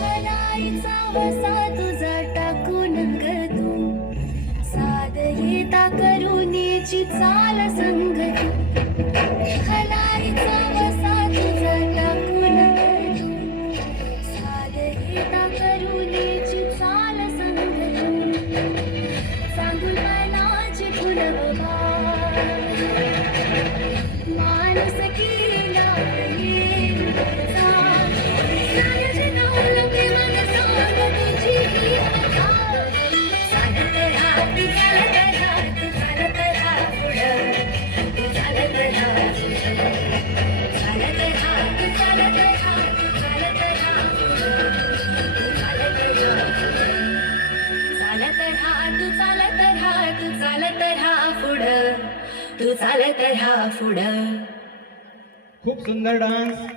हलायचा वसा तुझा टाकून ग तू साध येता करुणेची चाल संग तू हलायचा वसा तुझा टाकून ग तू साध येता करुणेची चाल संग तू सांगून मनाची फुलबहार माणूस केला तू चालत राहा पुढं. खूप सुंदर डान्स.